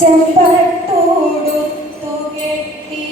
ചെമ്പട്ടോടുത്തു തുകെട്ടി